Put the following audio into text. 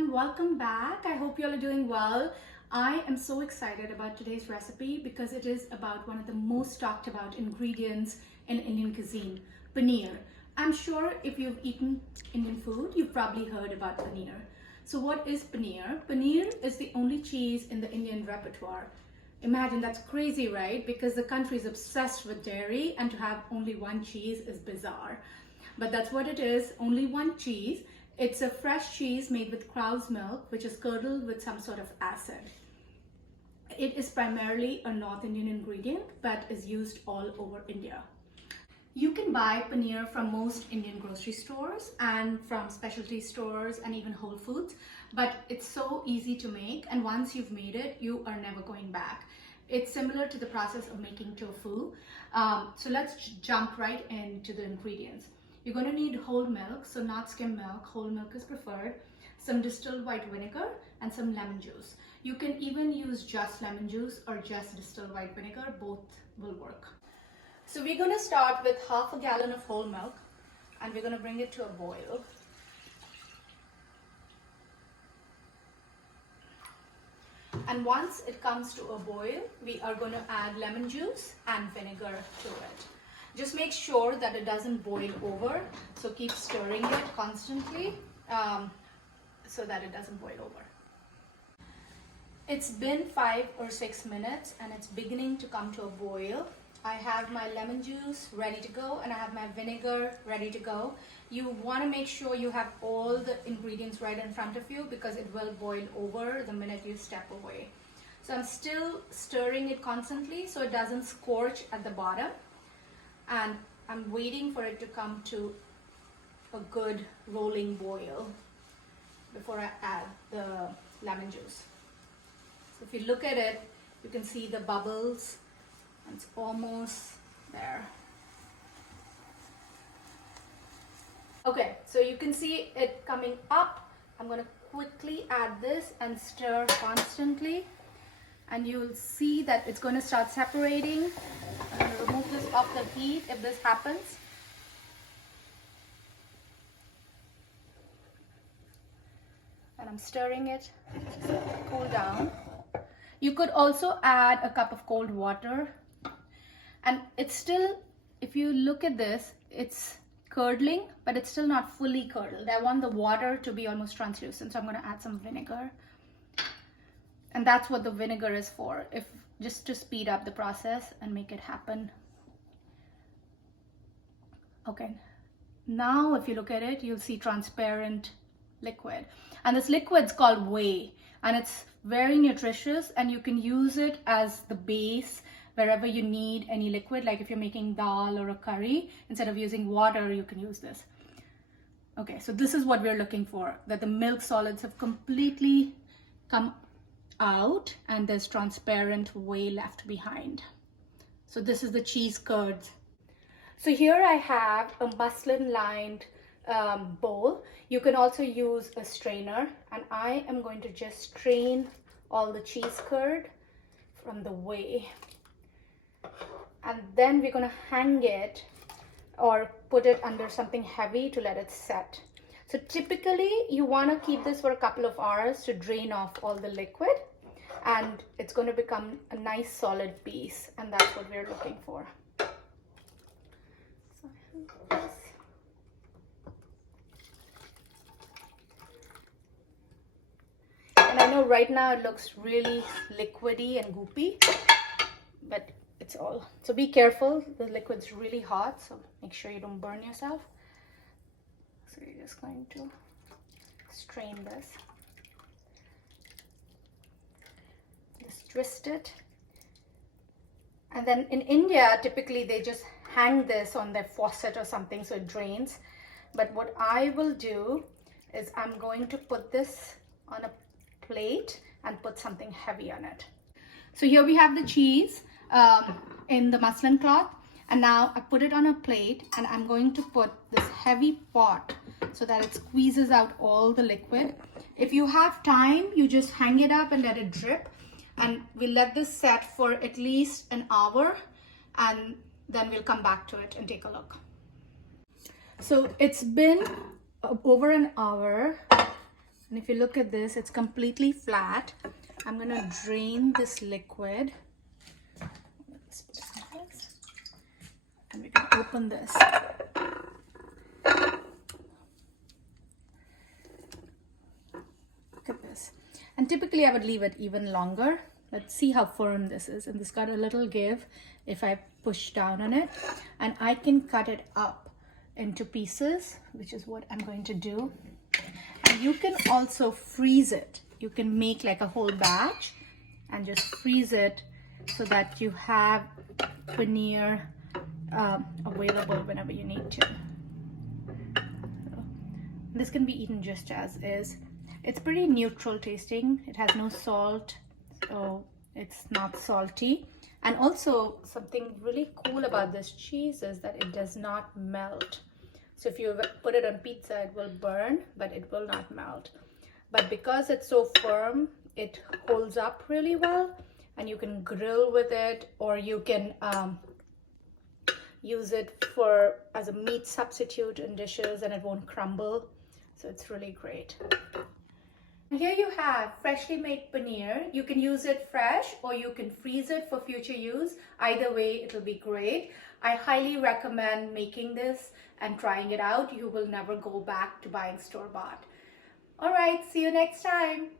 everyone, welcome back. I hope you all are doing well. I am so excited about today's recipe because it is about one of the most talked about ingredients in Indian cuisine, paneer. I'm sure if you've eaten Indian food, you've probably heard about paneer. So what is paneer? Paneer is the only cheese in the Indian repertoire. Imagine, that's crazy, right? Because the country is obsessed with dairy, and to have only one cheese is bizarre. But that's what it is, only one cheese. It's a fresh cheese made with cow's milk, which is curdled with some sort of acid. It is primarily a North Indian ingredient, but is used all over India. You can buy paneer from most Indian grocery stores and from specialty stores and even Whole Foods, but it's so easy to make, and once you've made it, you are never going back. It's similar to the process of making tofu. So let's jump right into the ingredients. You're going to need whole milk, so not skim milk, whole milk is preferred, some distilled white vinegar, and some lemon juice. You can even use just lemon juice or just distilled white vinegar, both will work. So we're going to start with half a gallon of whole milk, and we're going to bring it to a boil. And once it comes to a boil, we are going to add lemon juice and vinegar to it. Just make sure that it doesn't boil over, so keep stirring it constantly so that it doesn't boil over. It's been 5 or 6 minutes and it's beginning to come to a boil. I have my lemon juice ready to go and I have my vinegar ready to go. You want to make sure you have all the ingredients right in front of you because it will boil over the minute you step away. So I'm still stirring it constantly so it doesn't scorch at the bottom. And I'm waiting for it to come to a good rolling boil before I add the lemon juice. So if you look at it, you can see the bubbles, and it's almost there. Okay, so you can see it coming up. I'm going to quickly add this and stir constantly, and you'll see that it's going to start separating. Remove this off the heat if this happens. And I'm stirring it to cool down. You could also add a cup of cold water. And it's still, if you look at this, it's curdling, but it's still not fully curdled. I want the water to be almost translucent, so I'm going to add some vinegar. And that's what the vinegar is for, just to speed up the process and make it happen. Okay, now if you look at it, you'll see transparent liquid. And this liquid's called whey, and it's very nutritious, and you can use it as the base wherever you need any liquid, like if you're making dal or a curry, instead of using water, you can use this. Okay, so this is what we're looking for, that the milk solids have completely come out and there's transparent whey left behind. So this is the cheese curds. So here I have a muslin lined bowl. You can also use a strainer, and I am going to just strain all the cheese curd from the whey. And then we're going to hang it or put it under something heavy to let it set. So typically you want to keep this for a couple of hours to drain off all the liquid, and it's going to become a nice solid piece, and that's what we're looking for. So and I know right now it looks really liquidy and goopy, but it's all, so be careful, the liquid's really hot, so make sure you don't burn yourself. So you're just going to strain this. Just twist it. And then in India, typically they just hang this on their faucet or something so it drains. But what I will do is I'm going to put this on a plate and put something heavy on it. So here we have the cheese in the muslin cloth, and now I put it on a plate, and I'm going to put this heavy pot so that it squeezes out all the liquid. If you have time, you just hang it up and let it drip, and we'll let this set for at least an hour, and then we'll come back to it and take a look. So it's been over an hour, And if you look at this, it's completely flat. I'm gonna drain this liquid. And we can open this. Look at this. And typically I would leave it even longer. Let's see how firm this is. And this got a little give if I push down on it. And I can cut it up into pieces, which is what I'm going to do. And you can also freeze it. You can make like a whole batch and just freeze it so that you have paneer available whenever you need to. So, this can be eaten just as is. It's pretty neutral tasting. It has no salt, so it's not salty. And also something really cool about this cheese is that it does not melt. So if you put it on pizza, it will burn, but it will not melt. But because it's so firm, it holds up really well, and you can grill with it, or you can use it as a meat substitute in dishes, and it won't crumble. So it's really great. And here you have freshly made paneer. You can use it fresh or you can freeze it for future use. Either way, it'll be great. I highly recommend making this and trying it out. You will never go back to buying store-bought. All right, see you next time.